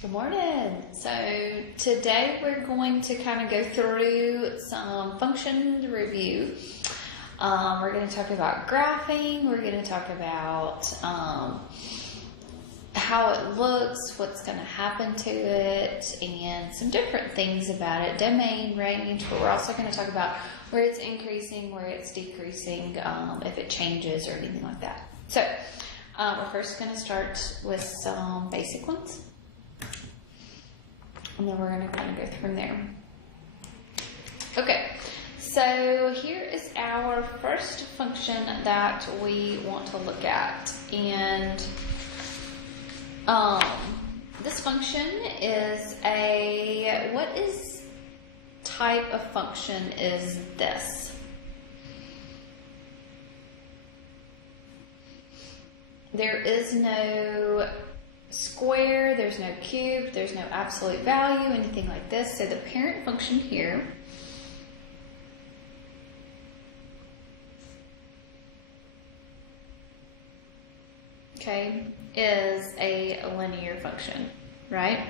Good morning. So today we're going to kind of go through some function review. We're going to talk about graphing. We're going to talk about how it looks, what's going to happen to it, and some different things about it. Domain, range, but we're also going to talk about where it's increasing, where it's decreasing, if it changes or anything like that. So we're first going to start with some basic ones. And then we're going to kind of go from there. Okay, so here is our first function that we want to look at. And this function is what type of function is this? There is no square, there's no cube, there's no absolute value, anything like this. So the parent function here is a linear function, right?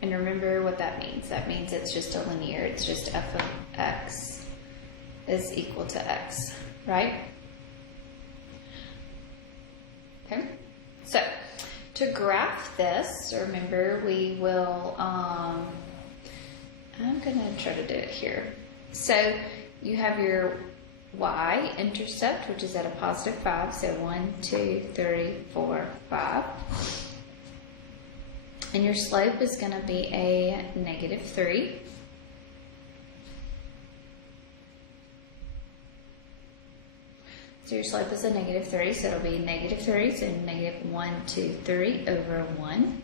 And remember what that means. That means it's just a linear, it's just f of x is equal to x, right? Okay, so to graph this, remember we will, I'm going to try to do it here. So you have your y-intercept, which is at a positive 5, so 1, 2, 3, 4, 5. And your slope is going to be a negative 3. So your slope is a negative 3, so it'll be negative 3, so negative 1, 2, 3 over 1.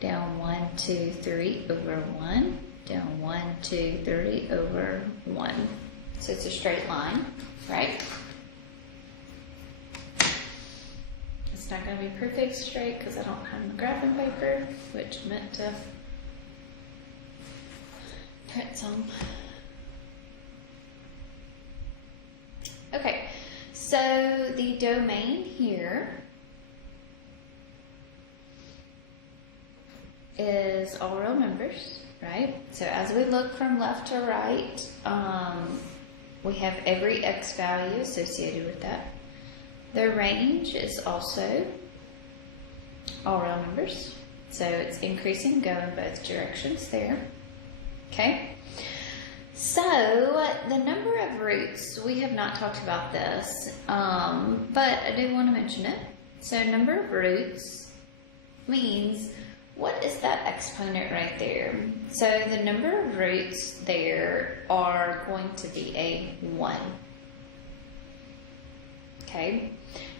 Down 1, 2, 3 over 1. Down 1, 2, 3 over 1. So it's a straight line, right? It's not going to be perfect straight because I don't have the graphing paper, which meant to print some. Okay, so the domain here is all real numbers, right? So as we look from left to right, we have every x value associated with that. The range is also all real numbers, so it's increasing, going both directions there. Okay. So the number of roots, we have not talked about this, but I do want to mention it. So number of roots means, what is that exponent right there? So the number of roots there are going to be a 1. Okay.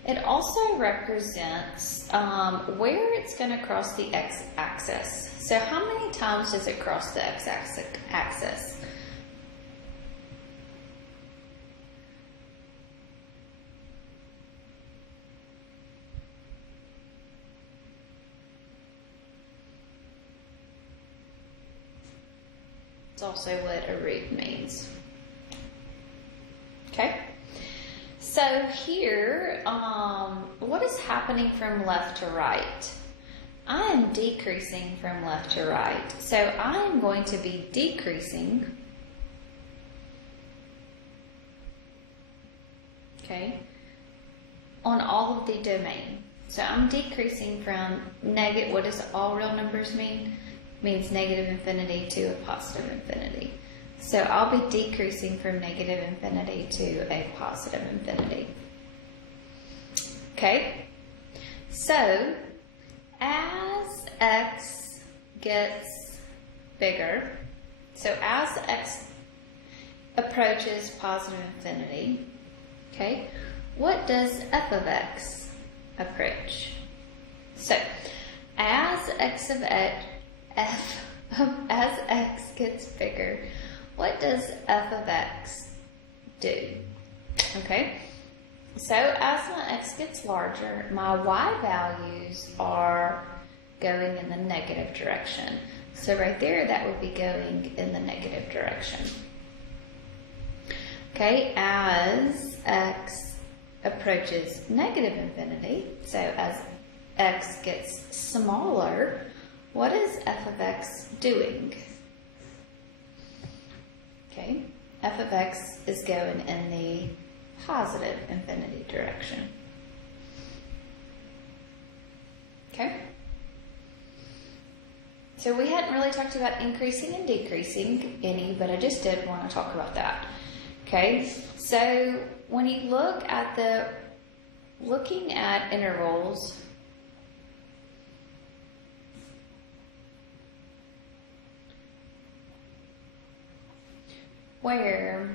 It also represents where it's going to cross the x-axis. So how many times does it cross the x-axis? It's also what a root means. Okay, so here, what is happening from left to right? I am decreasing from left to right. So I am going to be decreasing, okay, on all of the domain. So I'm decreasing from negative, what does all real numbers mean? Means negative infinity to a positive infinity. So I'll be decreasing from negative infinity to a positive infinity. Okay? So as x gets bigger, so as x approaches positive infinity, okay, what does f of x approach? So as as x gets bigger, what does f of x do? Okay, so as my x gets larger, my y values are going in the negative direction. So right there, that would be going in the negative direction. Okay, as x approaches negative infinity, so as x gets smaller, what is f of x doing? Okay, f of x is going in the positive infinity direction. Okay? So we hadn't really talked about increasing and decreasing any, but I just did want to talk about that. Okay? So when you look at looking at intervals, where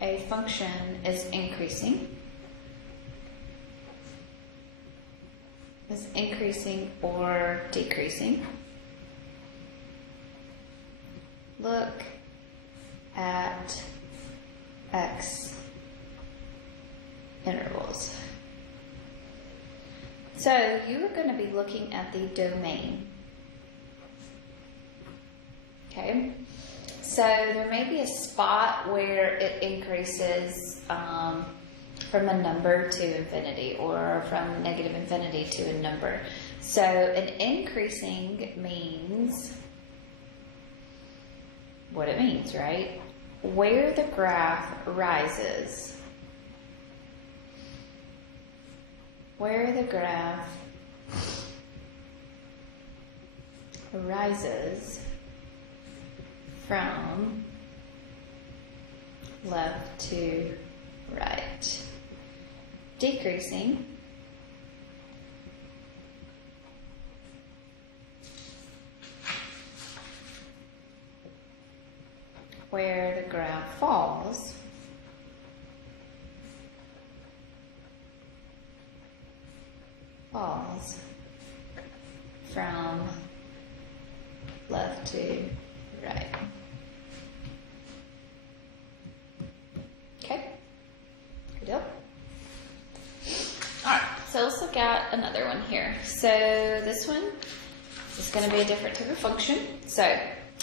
a function is increasing or decreasing, look at x intervals. So you are going to be looking at the domain. Okay? So there may be a spot where it increases from a number to infinity, or from negative infinity to a number. So an increasing means what it means, right? Where the graph rises. Where the graph rises from left to right. Decreasing where the graph falls from left to right. Okay, good deal. All right, so let's look at another one here. So this one is going to be a different type of function. So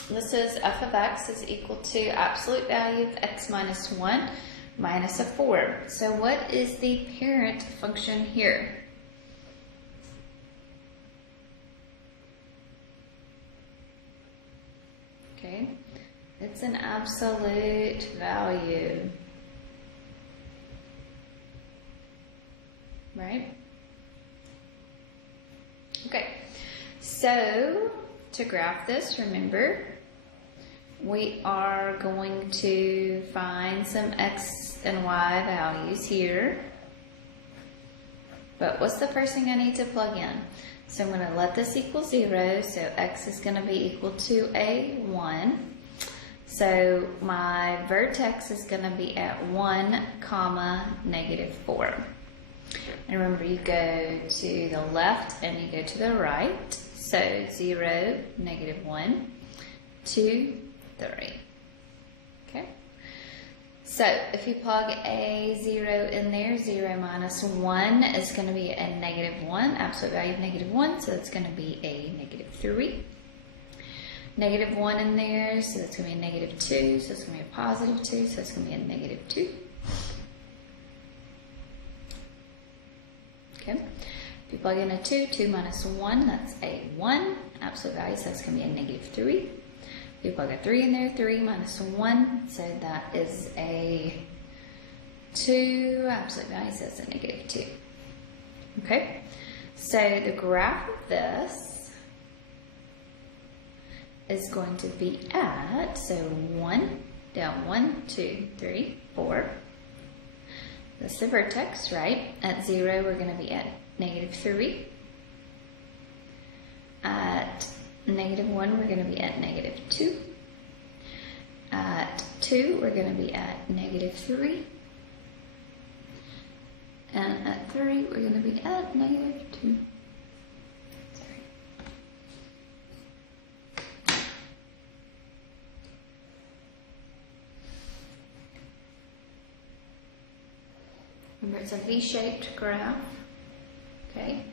this is f of x is equal to absolute value of x minus 1 minus a 4. So what is the parent function here? Okay, it's an absolute value, right? Okay, so to graph this, remember, we are going to find some x and y values here. But what's the first thing I need to plug in? So I'm going to let this equal 0, so x is going to be equal to a 1. So my vertex is going to be at 1, comma, negative 4. And remember, you go to the left and you go to the right. So 0, negative 1, 2, 3. Okay? So if you plug a 0 in there, 0 minus 1 is going to be a negative 1, absolute value of negative 1, so it's going to be a negative 3. Negative 1 in there, so that's going to be a negative 2, so it's going to be a positive 2, so it's going to be a negative 2. Okay. If you plug in a 2, 2 minus 1, that's a 1, absolute value, so that's going to be a negative 3. You plug a 3 in there, 3 minus 1, so that is a 2, absolute value, so it's a negative 2. Okay, so the graph of this is going to be at, so 1, down 1, 2, 3, 4. That's the vertex, right? At 0, we're going to be at negative 3. At negative 1, we're going to be at negative 2. At 2, we're going to be at negative 3. And at 3, we're going to be at negative 2. Sorry. Remember, it's a V-shaped graph. Okay?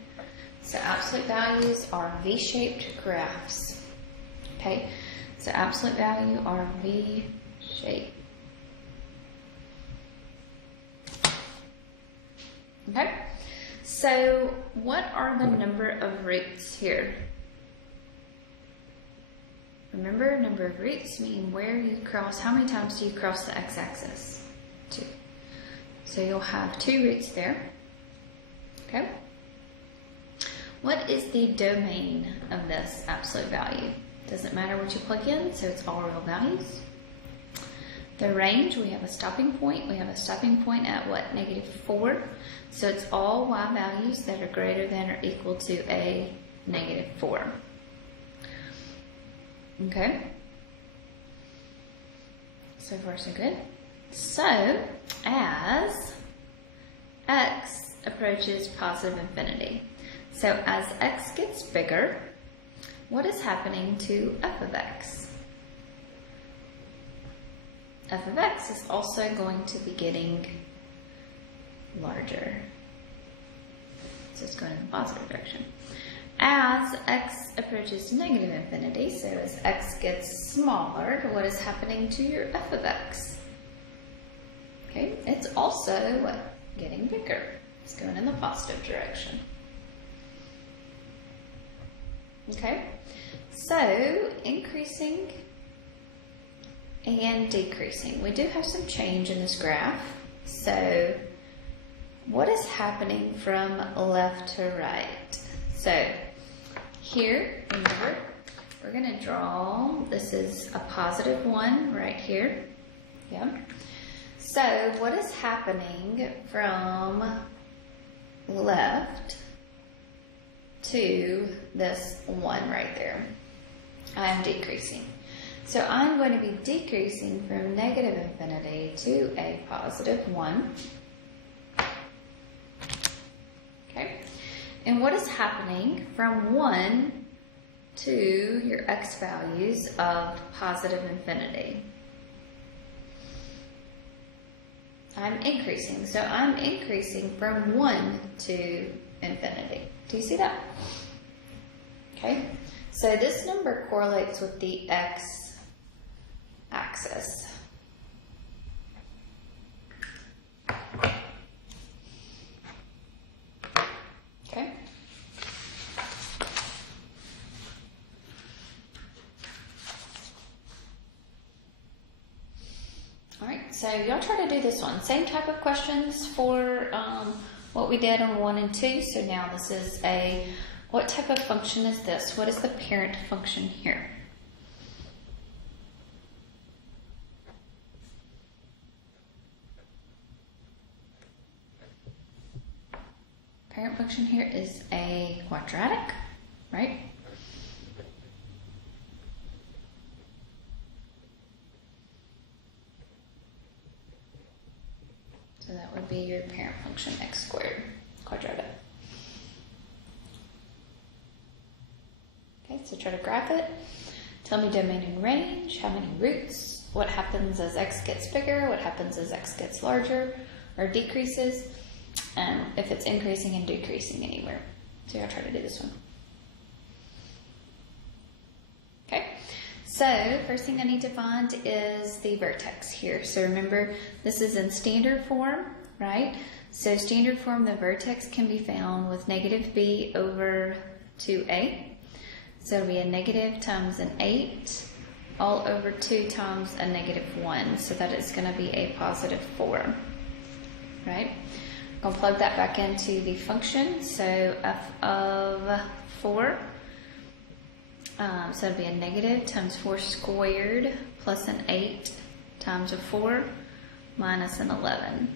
So absolute values are V-shaped graphs. Okay? So absolute value are V-shaped. Okay? So what are the number of roots here? Remember, number of roots mean where you cross, how many times do you cross the x-axis? 2. So you'll have 2 roots there. Okay. What is the domain of this absolute value? Doesn't matter what you plug in, so it's all real values. The range, we have a stopping point. We have a stopping point at what? -4. So it's all y values that are greater than or equal to a -4. Okay. So far, so good. So, as x approaches positive infinity, so as x gets bigger, what is happening to f of x? F of x is also going to be getting larger. So it's going in the positive direction. As x approaches negative infinity, so as x gets smaller, what is happening to your f of x? Okay, it's also what? Getting bigger. It's going in the positive direction. Okay, so increasing and decreasing. We do have some change in this graph. So what is happening from left to right? So here, remember, we're going to draw, this is a +1 right here. Yeah. So what is happening from left to this 1 right there? I'm decreasing. So I'm going to be decreasing from negative infinity to a +1. Okay. And what is happening from 1 to your x values of positive infinity? I'm increasing. So I'm increasing from 1 to infinity. Do you see that? Okay. So this number correlates with the x-axis. Okay. All right, so y'all try to do this one. Same type of questions for what we did on 1 and 2. So now this is what type of function is this? What is the parent function here? Parent function here is a quadratic, right? So that would be your parent function x squared, quadratic. Okay, so try to graph it. Tell me domain and range, how many roots, what happens as x gets bigger, what happens as x gets larger or decreases, if it's increasing and decreasing anywhere. So I'll try to do this one. Okay, so first thing I need to find is the vertex here. So remember, this is in standard form, right? So standard form, the vertex can be found with -b over 2a. So it'll be a negative times an 8 all over 2 times a -1. So that is going to be a +4, right? I'm going to plug that back into the function. So f of 4, so it'll be a negative times 4 squared plus an 8 times a 4 minus an 11.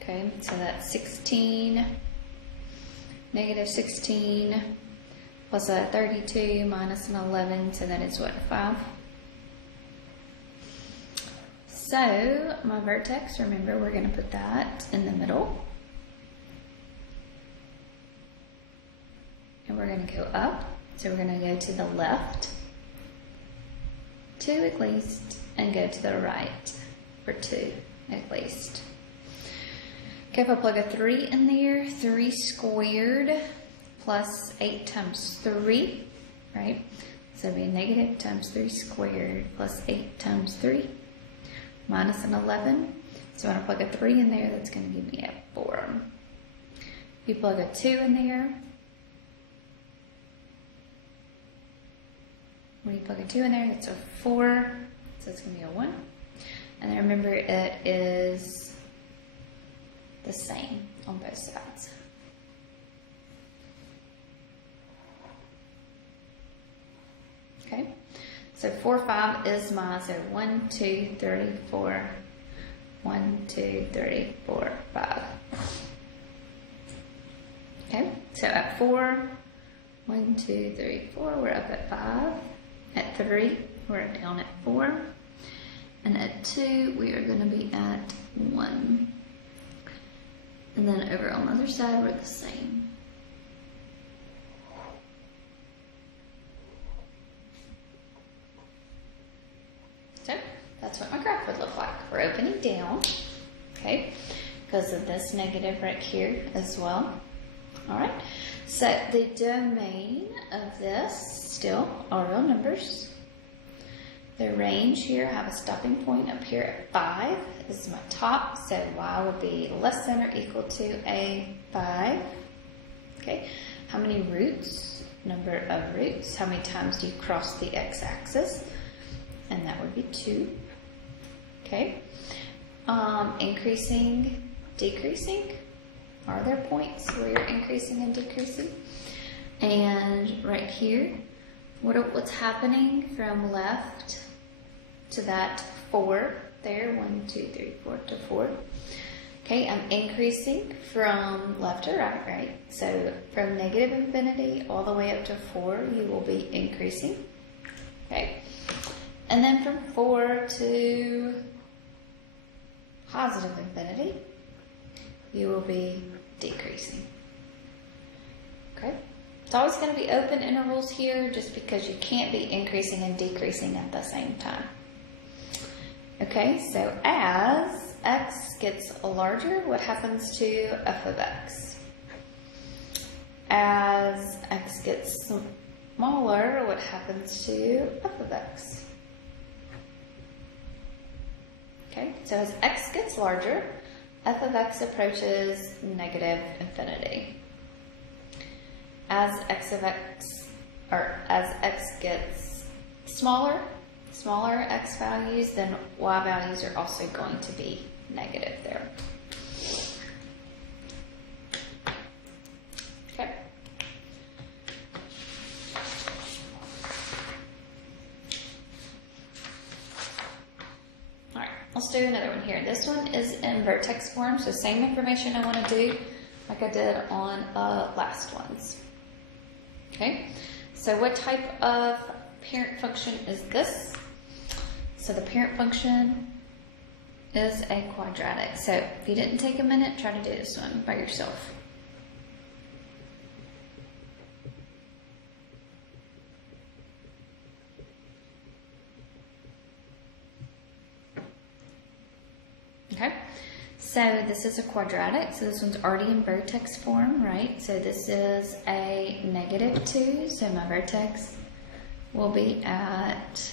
Okay, so that's 16, -16 plus a 32 minus an 11, so that is what, 5? So my vertex, remember, we're going to put that in the middle. And we're going to go up. So we're going to go to the left, 2 at least, and go to the right for 2 at least. Okay, if I plug a 3 in there, 3 squared plus 8 times 3, right? So it'll be a negative times 3 squared plus 8 times 3 minus an 11. So when I plug a 3 in there, that's going to give me a 4. You plug a 2 in there. When you plug a 2 in there, that's a 4. So it's going to be a 1. And then remember, it is the same on both sides. Okay, so 4, 5 is mine. So 1, 2, 3, 4. 1, 2, 3, 4, 5. Okay, so at 4, 1, 2, 3, 4, we're up at 5. At 3, we're down at 4. And at 2, we are going to be at 1. And then over on the other side, we're the same. So that's what my graph would look like. We're opening down, okay, because of this negative right here as well. All right, so the domain of this still are real numbers. The range here, I have a stopping point up here at 5. This is my top, so y would be less than or equal to a 5. Okay, how many roots? Number of roots. How many times do you cross the x-axis? And that would be 2. Okay, increasing, decreasing. Are there points where you're increasing and decreasing? And right here, what's happening from left to that 4 there? 1, 2, 3, 4 to 4. Okay, I'm increasing from left to right, right? So from negative infinity all the way up to 4, you will be increasing. Okay, and then from 4 to positive infinity, you will be decreasing. Okay, it's always going to be open intervals here just because you can't be increasing and decreasing at the same time. Okay, so as x gets larger, what happens to f of x? As x gets smaller, what happens to f of x? Okay, so as x gets larger, f of x approaches negative infinity. As x gets smaller x values, then y values are also going to be negative there. Okay. All right, let's do another one here. This one is in vertex form, so same information I want to do like I did on last ones. Okay, so what type of parent function is this? So the parent function is a quadratic. So if you didn't take a minute, try to do this one by yourself. Okay, so this is a quadratic. So this one's already in vertex form, right? So this is a -2. So my vertex will be at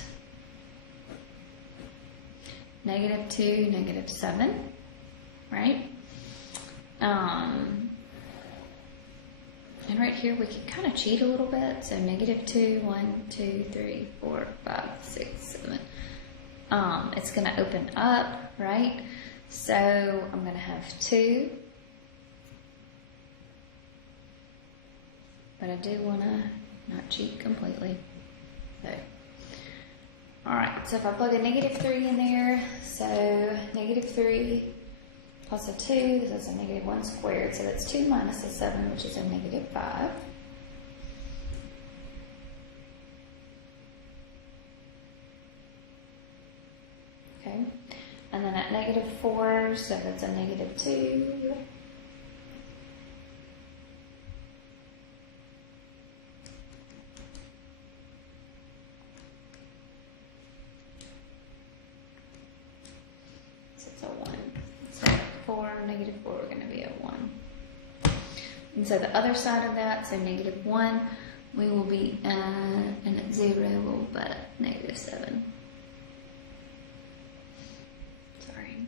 -2, -7, right? And right here we can kind of cheat a little bit. So -2, 1, 2, 3, 4, 5, 6, 7. It's going to open up, right? So I'm going to have 2. But I do want to not cheat completely. So, alright, so if I plug a -3 in there, so -3 plus a 2, this is a -1 squared, so that's 2 minus a 7, which is a -5. Okay, and then at -4, so that's a -2. -4, we're going to be at 1. And so the other side of that, so -1, we will be at, and at 0, we'll be at -7. Sorry.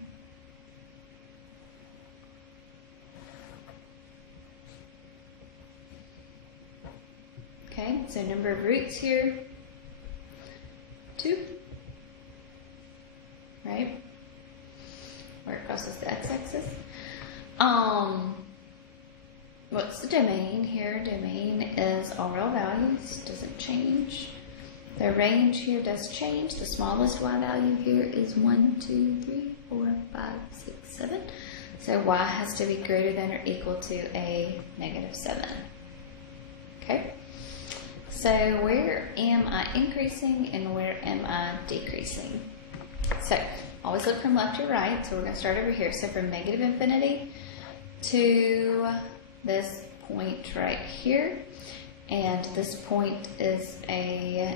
Okay, so number of roots here, 2, right? Where it crosses the x-axis. What's the domain here? Domain is all real values, doesn't change. The range here does change. The smallest y value here is 1, 2, 3, 4, 5, 6, 7. So y has to be greater than or equal to a -7. Okay? So where am I increasing and where am I decreasing? So always look from left to right. So we're going to start over here. So from -infinity to this point right here. And this point is a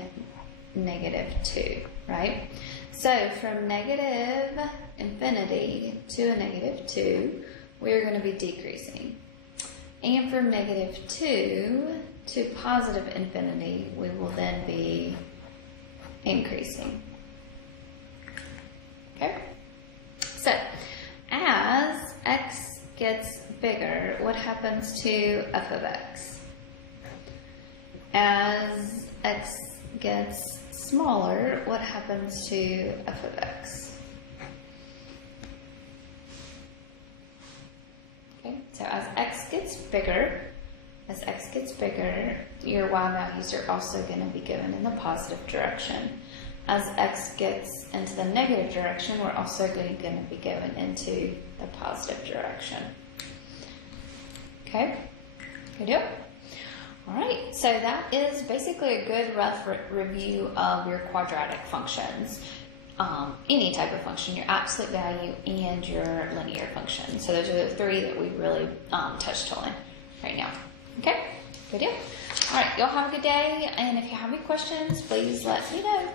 -2, right? So from -infinity to a -2, we're going to be decreasing. And from -2 to positive infinity, we will then be increasing. Okay? So, as x gets bigger, what happens to f of x? As x gets smaller, what happens to f of x? Okay, so as x gets bigger, your y values are also going to be given in the positive direction. As x gets into the negative direction, we're also going to be given into the positive direction. Okay, good deal? All right, so that is basically a good rough review of your quadratic functions. Any type of function, your absolute value and your linear function. So those are the 3 that we really touched on right now. Okay, good deal. All right, y'all have a good day, and if you have any questions, please let me know.